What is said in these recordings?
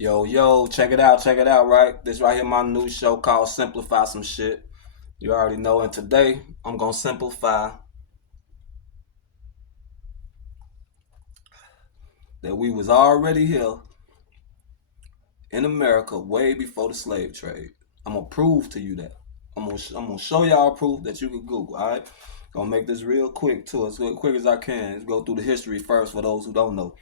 Yo, check it out, right? This right here, my new show called Simplify Some Shit. You already know, and today I'm gonna simplify that we was already here in America way before the slave trade. I'm gonna prove to you that. I'm gonna show y'all proof that you can Google. All right, gonna make this real quick too, as quick as I can. Let's go through the history first for those who don't know.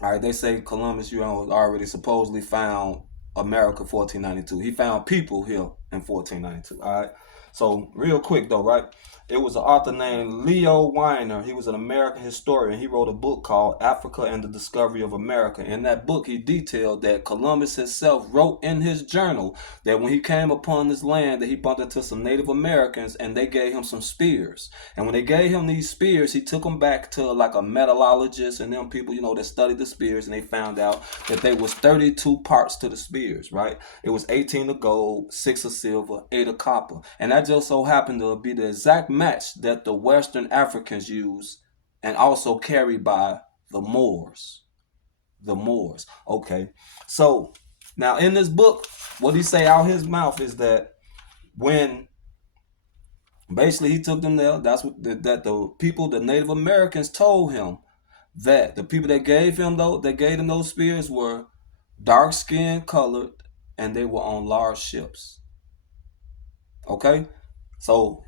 All right, they say Columbus, already supposedly found America 1492. He found people here in 1492. All right. So real quick though, right? It was an author named Leo Weiner. He was an American historian. He wrote a book called Africa and the Discovery of America. In that book, he detailed that Columbus himself wrote in his journal that when he came upon this land, that he bumped into some Native Americans and they gave him some spears. And when they gave him these spears, he took them back to like a metallurgist and them people, that studied the spears, and they found out that there was 32 parts to the spears, right? It was 18 of gold, 6 of silver, 8 of copper. And that just so happened to be the exact match that the Western Africans used and also carried by the Moors. The Moors. Okay. So now in this book, what he say out his mouth is that when basically he took them there, that's what that the people, the Native Americans told him that the people that gave him those spears were dark skinned colored and they were on large ships. Okay? So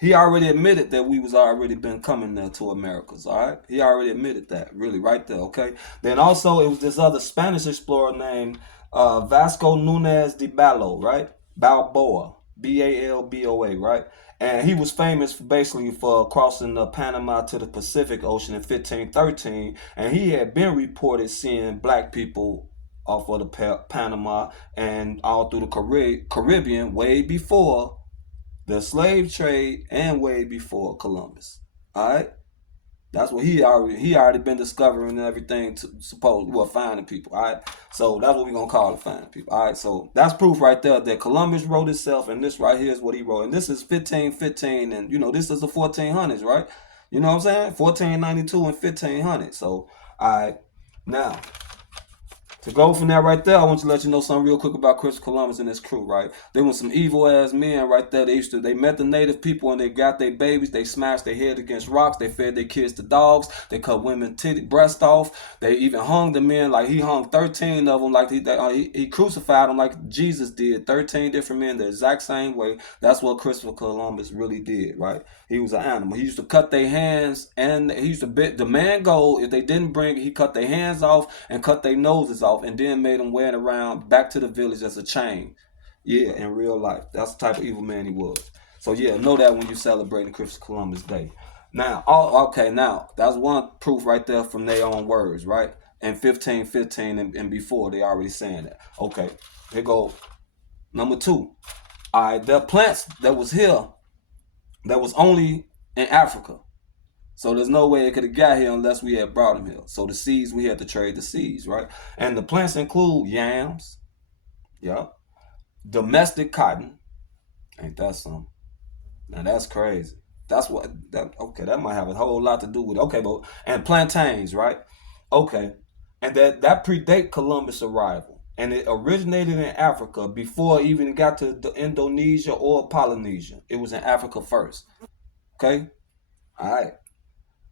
he already admitted that we was already been coming there to Americas, all right? He already admitted that, really, right there, okay? Then also, it was this other Spanish explorer named Vasco Nunez de right? Balboa, Balboa, right? And he was famous basically for crossing the Panama to the Pacific Ocean in 1513. And he had been reported seeing black people off of the Panama and all through the Caribbean way before the slave trade and way before Columbus. All right, that's what he already been discovering and everything to suppose finding people. All right, so that's what we're gonna call it, finding people. All right, so that's proof right there that Columbus wrote himself, and this right here is what he wrote, and this is 1515, and this is the 1400s, right? You know what I'm saying? 1492 and 1500. So all right, now to go from that right there, I want to let you know something real quick about Christopher Columbus and his crew, right? They were some evil ass men right there. They met the native people and they got their babies. They smashed their head against rocks. They fed their kids to dogs. They cut women breast off. They even hung the men, like he hung 13 of them, like he crucified them like Jesus did. 13 different men the exact same way. That's what Christopher Columbus really did, right? He was an animal. He used to cut their hands, and he used to bet the man gold. If they didn't bring it, he cut their hands off and cut their noses off, and then made them wear it around back to the village as a chain. Yeah, in real life, that's the type of evil man he was. So yeah, know that when you celebrating Christopher Columbus Day. Now, okay, now that's one proof right there from their own words, right? And 1515 and before, they already saying that. Okay, here go number two. All right, the plants that was here that was only in Africa. So there's no way it could have got here unless we had brought them here. So the seeds, we had to trade the seeds, right? And the plants include yams, yep, domestic cotton, ain't that something? Now that's crazy. That might have a whole lot to do with it. Okay, but and plantains, right? Okay. And that predate Columbus' arrival. And it originated in Africa before it even got to the Indonesia or Polynesia. It was in Africa first. Okay? All right.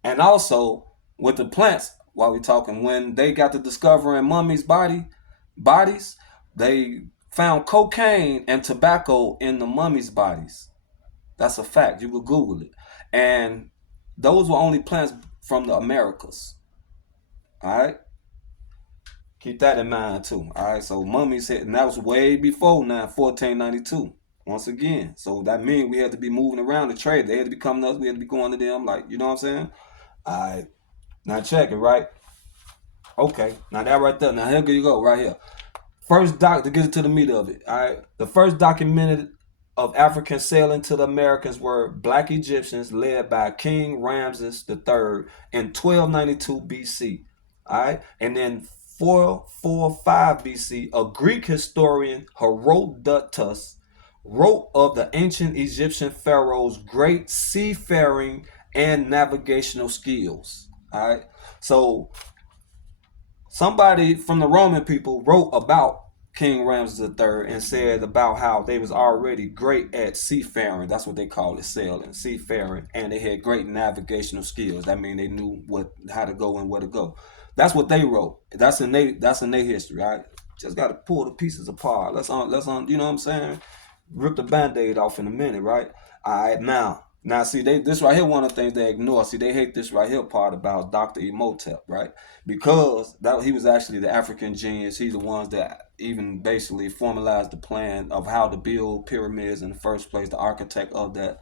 And also with the plants, while we talking, when they got to discovering mummies' bodies, they found cocaine and tobacco in the mummies' bodies. That's a fact. You could Google it. And those were only plants from the Americas. All right. Keep that in mind too. All right. So mummies hit, and that was way before now, 1492. Once again. So that means we had to be moving around the trade. They had to be coming to us. We had to be going to them. Like, you know what I'm saying? All right. Now check it, right? Okay. Now that right there. Now here you go, right here. First to get to the meat of it. All right. The first documented of Africans sailing to the Americas were black Egyptians led by King Ramses III in 1292 BC. All right. And then 445 BC, a Greek historian, Herodotus, wrote of the ancient Egyptian pharaohs' great seafaring and navigational skills. All right. So Somebody from the Roman people wrote about King Ramses III and said about how they was already great at seafaring. That's what they call it, sailing, seafaring, and they had great navigational skills. That means they knew how to go and where to go. That's what they wrote. That's in their history. Right? Just got to pull the pieces apart. Let's you know what I'm saying? Rip the band-aid off in a minute, right? All right, now see this right here, one of the things they ignore. See, they hate this right here part about Dr. Imhotep, right? Because that he was actually the African genius. He's the ones that even basically formalized the plan of how to build pyramids in the first place, the architect of that,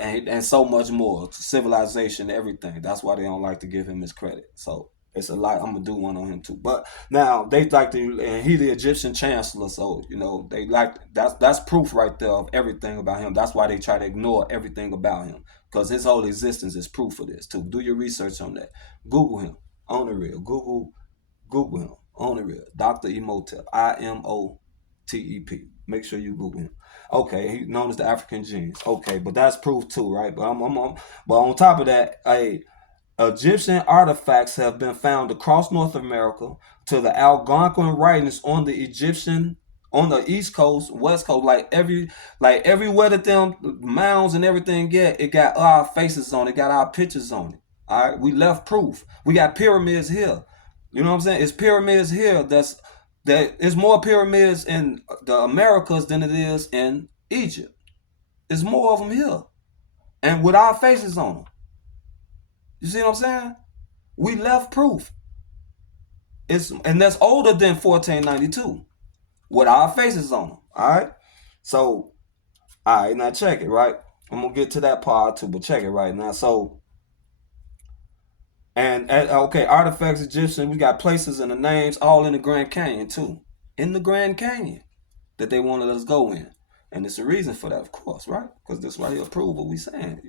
and so much more, civilization, everything. That's why they don't like to give him his credit. So it's a lot. I'm gonna do one on him too. But now they like to, and he the Egyptian chancellor. So they like that's proof right there of everything about him. That's why they try to ignore everything about him because his whole existence is proof of this too. Do your research on that. Google him on the real. Google him on the real. Dr. Imhotep. Imotep. Make sure you Google him. Okay, he's known as the African genius. Okay, but that's proof too, right? But on top of that, Egyptian artifacts have been found across North America to the Algonquin writings on the Egyptian on the East Coast, West Coast, everywhere that them mounds and everything it got our faces on it, got our pictures on it. All right, we left proof. We got pyramids here. You know what I'm saying? It's pyramids here. It's more pyramids in the Americas than it is in Egypt. There's more of them here, and with our faces on them. You see what I'm saying? We left proof. And that's older than 1492 with our faces on them. All right. So, all right, now check it. Right. I'm gonna get to that part too, but check it right now. So, and okay, artifacts, Egyptian. We got places and the names all in the Grand Canyon too. In the Grand Canyon that they wanted us to go in, and it's a reason for that, of course, right? Because this right here prove what we saying.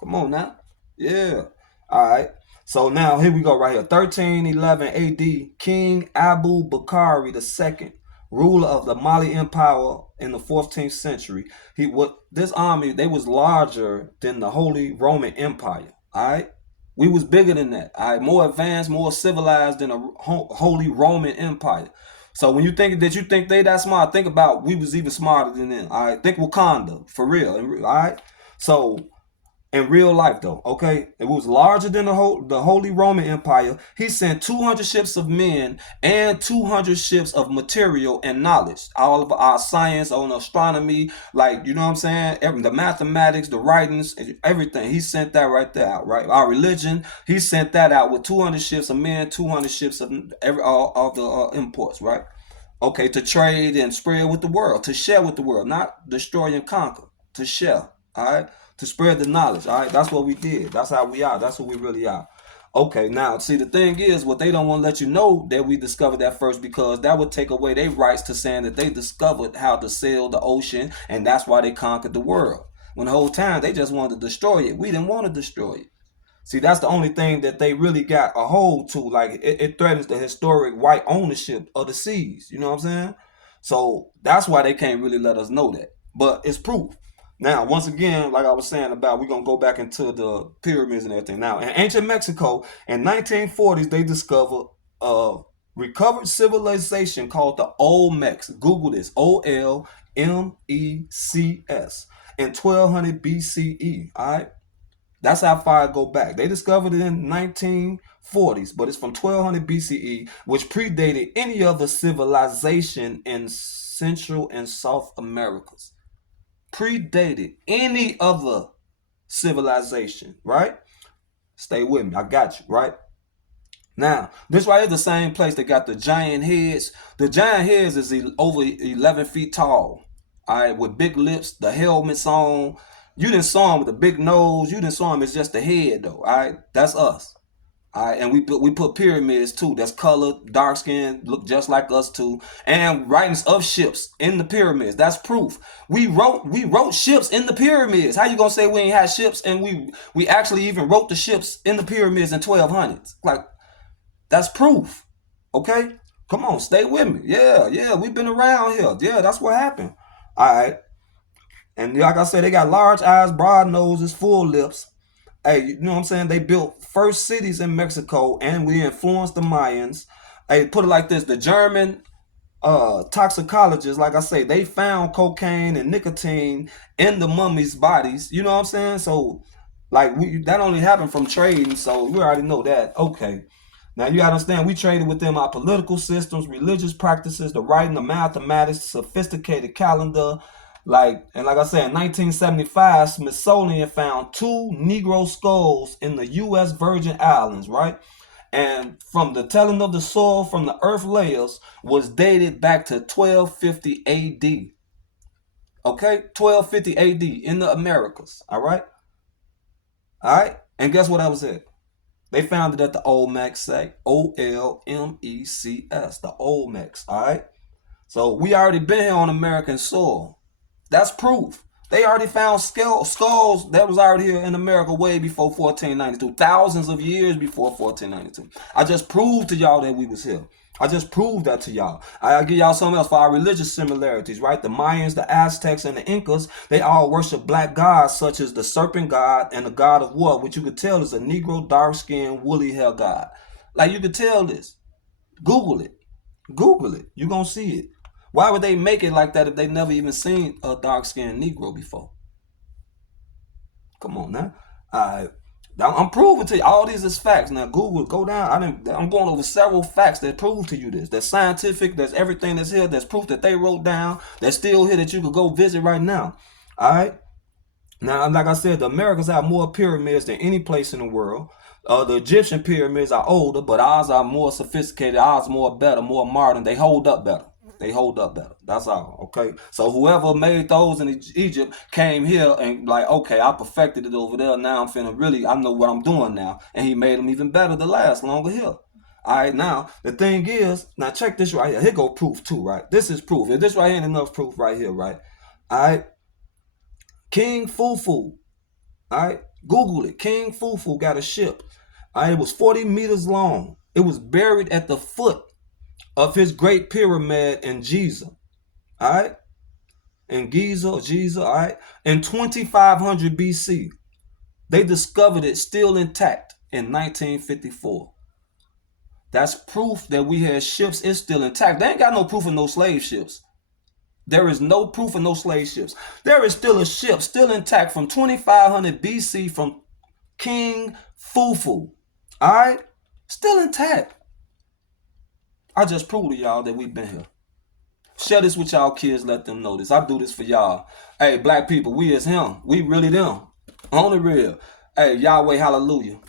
Come on now. Yeah. All right. So now here we go right here. 1311 AD, King Abu Bakr II, ruler of the Mali Empire in the 14th century. This army, they was larger than the Holy Roman Empire. All right. We was bigger than that. All right. More advanced, more civilized than a Holy Roman Empire. So when you think they that smart, think about we was even smarter than them. All right. Think Wakanda for real. All right. So in real life though, okay, it was larger than the Holy Roman Empire. He sent 200 ships of men and 200 ships of material and knowledge, all of our science on astronomy, you know what I'm saying, the mathematics, the writings, everything. He sent that right there out, right? Our religion, he sent that out with 200 ships of men, 200 ships of all the imports, right? Okay, to trade and spread with the world, to share with the world, not destroy and conquer, to share, all right? To spread the knowledge, all right? That's what we did. That's how we are. That's what we really are. Okay, now, see, the thing is, what they don't want to let you know that we discovered that first because that would take away their rights to saying that they discovered how to sail the ocean and that's why they conquered the world. When the whole time, they just wanted to destroy it. We didn't want to destroy it. See, that's the only thing that they really got a hold to. It threatens the historic white ownership of the seas. You know what I'm saying? So that's why they can't really let us know that. But it's proof. Now, once again, like I was saying about, we're going to go back into the pyramids and everything. Now, in ancient Mexico, in 1940s, they discovered a recovered civilization called the Olmecs. Google this, Olmecs, in 1200 BCE, all right? That's how far I go back. They discovered it in 1940s, but it's from 1200 BCE, which predated any other civilization in Central and South Americas. Predated any other civilization, right? Stay with me. I got you, right? Now, this right here is the same place that got the giant heads. The giant heads is over 11 feet tall, all right, with big lips, the helmets on. You didn't saw him with a big nose. You didn't saw him as just the head, though, all right? That's us. All right, and we put pyramids too. That's colored, dark skin, look just like us too, and writings of ships in the pyramids. That's proof. We wrote ships in the pyramids. How you gonna say we ain't had ships and we actually even wrote the ships in the pyramids in 1200s? That's proof. Okay, come on, stay with me. Yeah, we've been around here. Yeah, that's what happened. All right, and like I said, they got large eyes, broad noses, full lips. Hey, you know what I'm saying? They built first cities in Mexico and we influenced the Mayans. Hey, put it like this: the German toxicologists, like I say, they found cocaine and nicotine in the mummies' bodies. You know what I'm saying? So, like, that only happened from trading. So we already know that. Okay. Now you gotta understand, we traded within our political systems, religious practices, the writing, the mathematics, sophisticated calendar. Like I said, in 1975, Smithsonian found 2 Negro skulls in the U.S. Virgin Islands, right? And from the telling of the soil from the earth layers was dated back to 1250 AD. Okay, 1250 AD in the Americas. All right. And guess what that was at? They found it at the Olmecs site, Olmecs, the Olmecs. All right. So we already been here on American soil. That's proof. They already found skulls that was already here in America way before 1492, thousands of years before 1492. I just proved to y'all that we was here. I just proved that to y'all. I'll give y'all something else for our religious similarities, right? The Mayans, the Aztecs, and the Incas, they all worship black gods such as the serpent god and the god of war, which you could tell is a Negro, dark-skinned, woolly hair god. Like, you could tell this. Google it. Google it. You're going to see it. Why would they make it like that if they never even seen a dark-skinned Negro before? Come on now. I'm proving to you. All these is facts. Now Google, go down. I'm going over several facts that prove to you this. That's scientific. That's everything that's here. That's proof that they wrote down. That's still here that you could go visit right now. All right. Now, like I said, the Americans have more pyramids than any place in the world. The Egyptian pyramids are older, but ours are more sophisticated. Ours more better, more modern. They hold up better. They hold up better. That's all. Okay. So whoever made those in Egypt came here and like, okay, I perfected it over there. Now I'm finna really, I know what I'm doing now. And he made them even better to last longer here. All right, now the thing is, now check this right here. Here go proof too, right? This is proof. If this right here ain't enough proof right here, right? All right. King Fufu. All right. Google it. King Fufu got a ship. All right. It was 40 meters long. It was buried at the foot of his great pyramid in Giza. All right. In Giza, all right. In 2500 BC, they discovered it still intact in 1954. That's proof that we had ships. It's still intact. They ain't got no proof of no slave ships. There is no proof of no slave ships. There is still a ship, still intact from 2500 BC from King Fufu. All right? Still intact. I just proved to y'all that we've been here. Share this with y'all kids. Let them know this. I do this for y'all. Hey, black people, we is him. We really them. On the real. Hey, Yahweh, hallelujah.